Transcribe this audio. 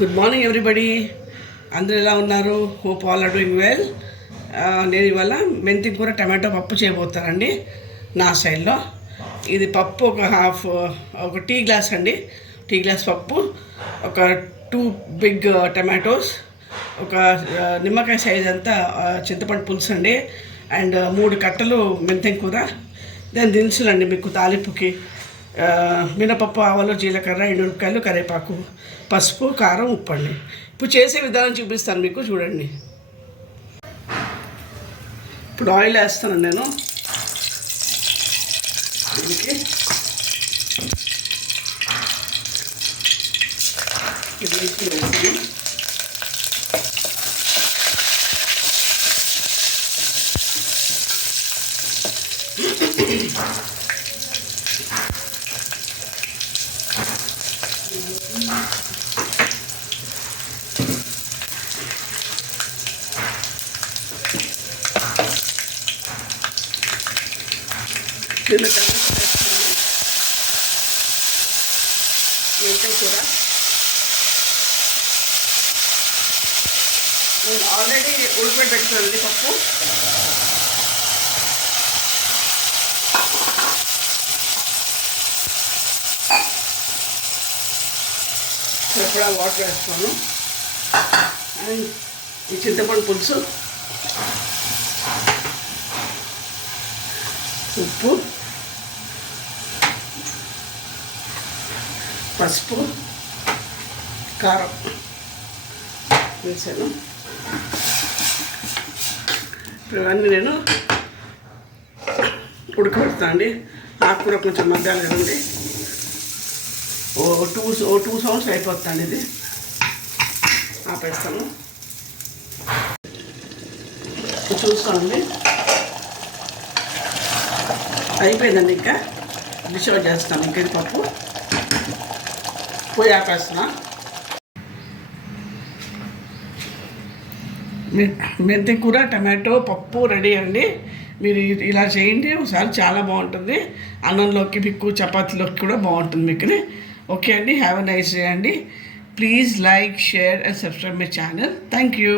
Good morning everybody. అందరూ ఎలా ఉన్నారు? Hope all are doing well. నేను ఇవాళ మెంతి కూర టమాటో పప్పు చేయబోతానండి నా స్టైల్లో. ఇది పప్పు ఒక టీ గ్లాస్ అండి, టీ గ్లాస్ పప్పు, ఒక 2 బిగ్ టమాటోస్, ఒక నిమ్మకాయ సైజ్ అంతా చింతపండు పులుసు అండి, అండ్ 3 కట్టలు మెంతి కూర. దాని దినుసులండి మీకు తాలింపుకి మినపప్పు, ఆవాలు, జీలకర్ర, ఎండుమిరపకాయలు, కరివేపాకు, పసుపు, కారం, ఉప్పు అండి. ఇప్పుడు చేసే విధానం చూపిస్తాను మీకు, చూడండి. ఇప్పుడు ఆయిల్ వేస్తాను నేను దీనికి. ఇది వేస్తాను. మెంతి కూర నేను ఆల్రెడీ ఉడకబెట్టుకున్నానండి పప్పు. సరిపడా వాటర్ వేస్తాను. అండ్ ఈ చింతపండు పులుసు, ఉప్పు, పసుపు, కారం వేసాను. ఇప్పుడు ఇవన్నీ నేను ఉడకబెడతాను అండి. నాకు కూడా కొంచెం మగ్గాలి కదండి. ఓ టూ సౌండ్స్ అయిపోతుంది ఇది. ఆపేస్తాను. చూస్తానండి, అయిపోయిందండి. ఇంకా డిష్ అవుట్ చేస్తాను. ఇంకా ఇది పప్పు పోయి ఆపేస్తున్నా. మెంతి కూర టమాటో పప్పు రెడీ అండి. మీరు ఇలా చేయండి ఒకసారి, చాలా బాగుంటుంది. అన్నంలోకి మీకు చపాతీలోకి కూడా బాగుంటుంది మీకు. ఓకే అండి, హ్యావ్ ఎ నైస్ డే అండి. Please like, share and subscribe my channel. Thank you.